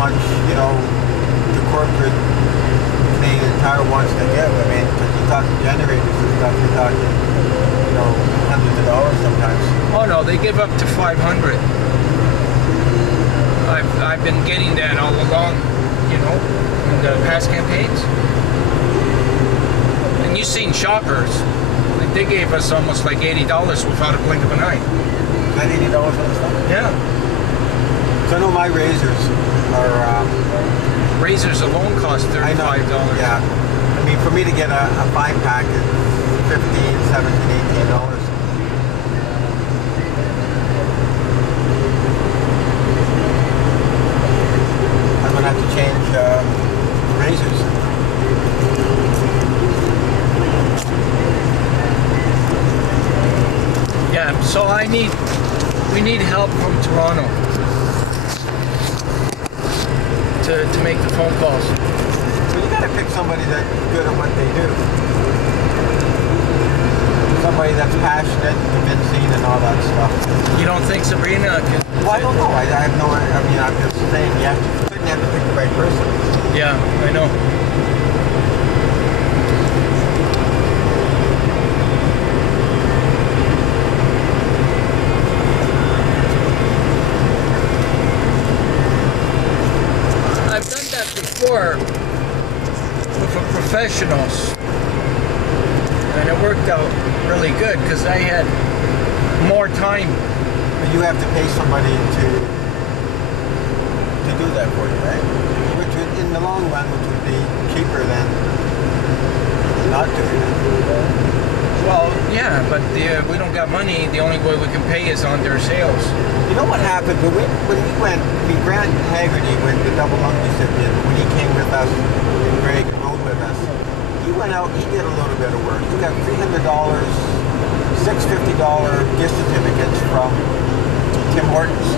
much, the corporate Canadian Tire wants to give. I mean, because you're talking generators and stuff, you're talking, hundreds of dollars sometimes. Oh no, they give up to 500. I've been getting that all along, in the past campaigns. And you've seen shoppers. Like they gave us almost like $80 without a blink of an eye. That $80 on the stuff? Yeah. So I know my razors are... razors alone cost $35. I know, yeah. I mean, for me to get a 5-pack is $15, $17, $18. I'm going to have to change razors. Yeah, so we need help from Toronto to make the phone calls. Well, you got to pick somebody that's good at what they do. Somebody that's passionate, convincing, and all that stuff. You don't think Sabrina can? Well, I don't know. I have no. I mean, I'm just saying. You couldn't have to pick the right person. Yeah, I know. With professionals, and it worked out really good because I had more time. But you have to pay somebody to do that for you, right? Which would, in the long run, which would be cheaper than not doing it. Well, yeah, but we don't got money. The only way we can pay is on their sales. You know what happened when we went? Grant Haggerty, when the double lung recipient, when he came with us, and Greg rode with us, he went out. He did a little bit of work. He got $300, $650 gift certificates from Tim Hortons.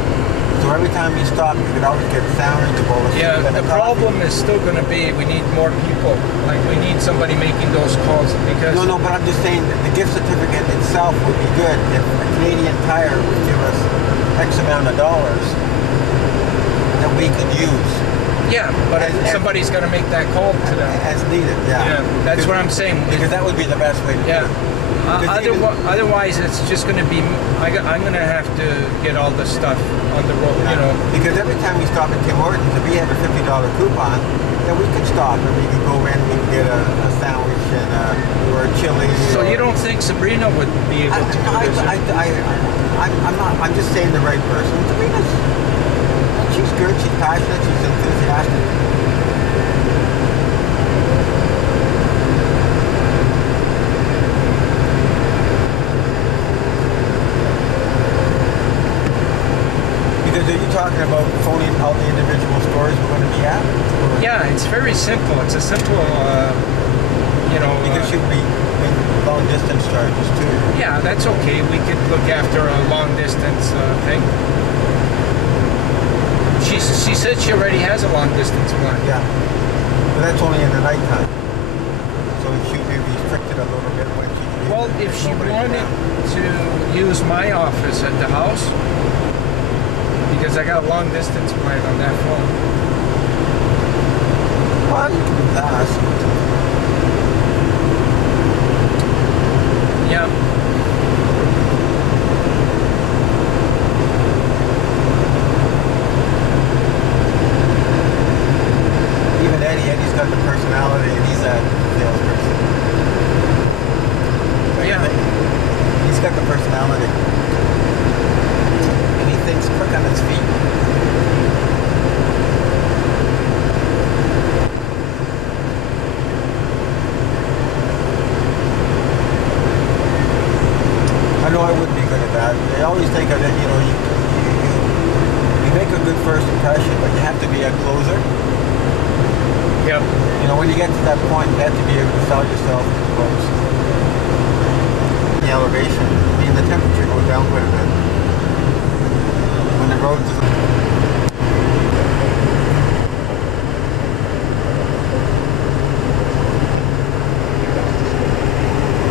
So every time he stopped, you could always get a sandwich, a bowl of soup, Yeah, and the problem is still going to be we need more people. Like we need somebody making those calls because. No, but I'm just saying that the gift certificate itself would be good if a Canadian Tire would give us X amount of dollars that we could use. Yeah, but somebody's got to make that call to them. As needed, yeah. That's what I'm saying. Because that would be the best way to do it. Otherwise, it's just going to be. I'm going to have to get all the stuff on the road, Because every time we stop at Tim Hortons, if we have a $50 coupon, then we could stop and we could go in, we could get a sandwich and or a chili. So you don't think Sabrina would be able to do this? I'm not. I'm just saying the right person. She's good. She's passionate. She's enthusiastic. Because are you talking about phoning all the individual stores we're going to be at? Yeah, it's very simple. It's a simple, Because she'd be long distance charges too. Yeah, that's okay. We could look after a long distance thing. She said she already has a long distance plan. Yeah, but that's only in the nighttime. So she'd be restricted a little bit when she. Well, if she wanted to use my office at the house, because I got a long distance plan on that phone. Well, you can do that. Yeah. Even Eddie's got the personality, and he's a salesperson. Yeah. He's got the personality, and he thinks quick on his feet. I know I wouldn't be good at that. They always think of it, you make a good first impression, but you have to be a closer. Yep. When you get to that point, you have to be able to sell yourself close. The elevation, the temperature goes down quite a bit. When the road is...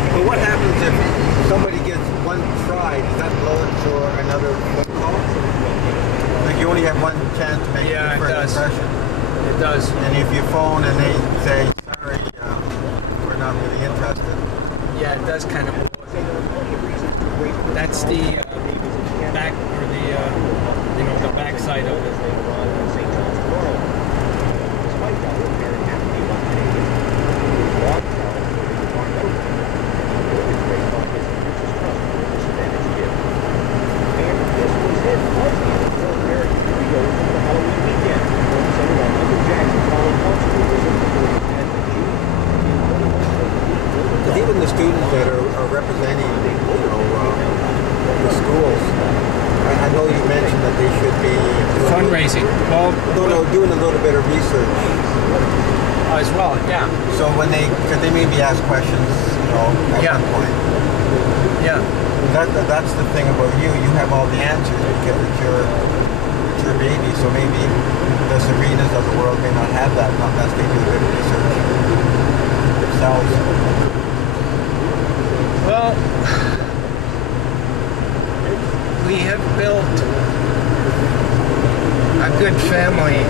But what happens if somebody gets one try? Does that blow it for another phone call? Like you only have one chance to make Yeah, a it first does. impression. It does. And if you phone and they say, sorry, we're not really interested. Yeah, it does kind of. That's the back or the backside of it. Because even the students that are representing, the schools, I know you mentioned that they should be Fundraising. Well, doing a little bit of research. as well. Yeah. So because they may be asked questions, at Yeah. that point. Yeah. That's the thing about you. You have all the answers because it's your baby. So maybe the Sabrinas of the world may not have that unless they do a bit of research themselves. Well, we have built a good family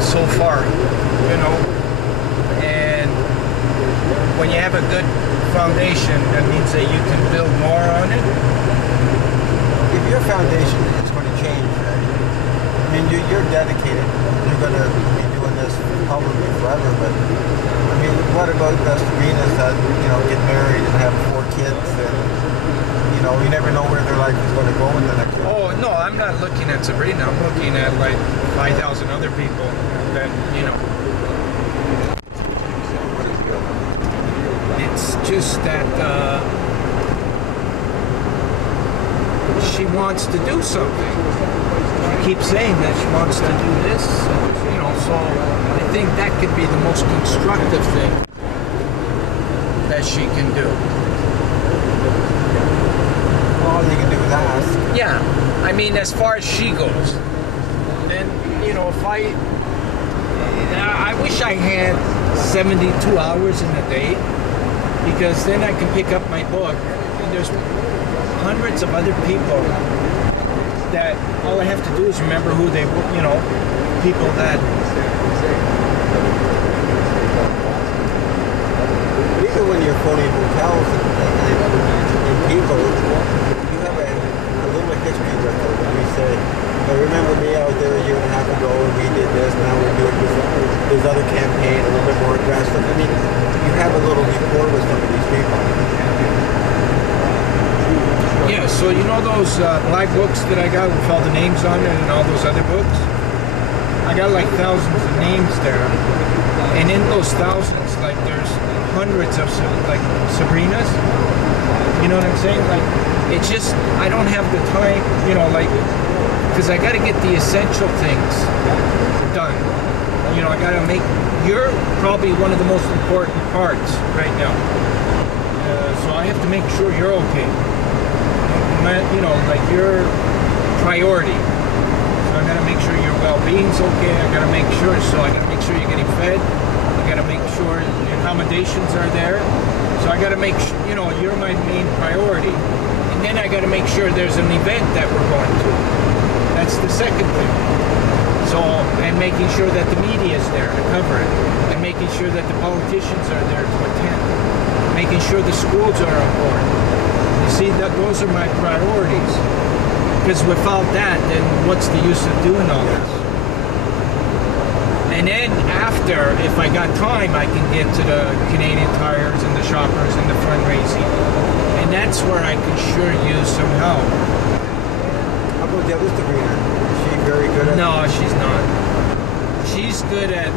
so far, and when you have a good foundation, that means that you can build more on it. If your foundation is going to change, right? I mean, you're dedicated. You're going to be doing this probably forever, but I mean, what about the Sabrinas that, get married and have 4 kids and, you never know where their life is going to go in the next year. Oh, no, I'm not looking at Sabrina. I'm looking at like 5,000 other people that, it's just that she wants to do something. She keeps saying that she wants to do this, so I think that could be the most constructive thing that she can do. All you can do is ask. Yeah, I mean, as far as she goes, then, if I wish I had 72 hours in a day, because then I can pick up my book, and there's hundreds of other people that all I have to do is remember who they were, people that... Even when you're phoning hotels and people, you have a little history with them. When you say, remember me, I was there a year and a half ago and we did this, now we're doing this other campaign, a little bit more aggressive. I mean, you have a little rapport with some of these people. Yeah, so those black books that I got with all the names on it and all those other books? I got like thousands of names there. And in those thousands, like there's hundreds of like Sabrinas. You know what I'm saying? Like, it's just, I don't have the time, because I got to get the essential things done. I got to you're probably one of the most important parts right now. So I have to make sure you're okay. Like your priority. So I gotta make sure your well-being's okay. I gotta make sure. So I gotta make sure you're getting fed. I gotta make sure the accommodations are there. So I gotta make you're my main priority. And then I gotta make sure there's an event that we're going to. That's the second thing. So, and making sure that the media is there to cover it, and making sure that the politicians are there to attend, making sure the schools are on board. You see, those are my priorities. Because without that, then what's the use of doing all this? And then after, if I got time, I can get to the Canadian Tires and the Shoppers and the fundraising. And that's where I can sure use some help. How about the other Sabrina? Is she very good at... No, she's not. She's good at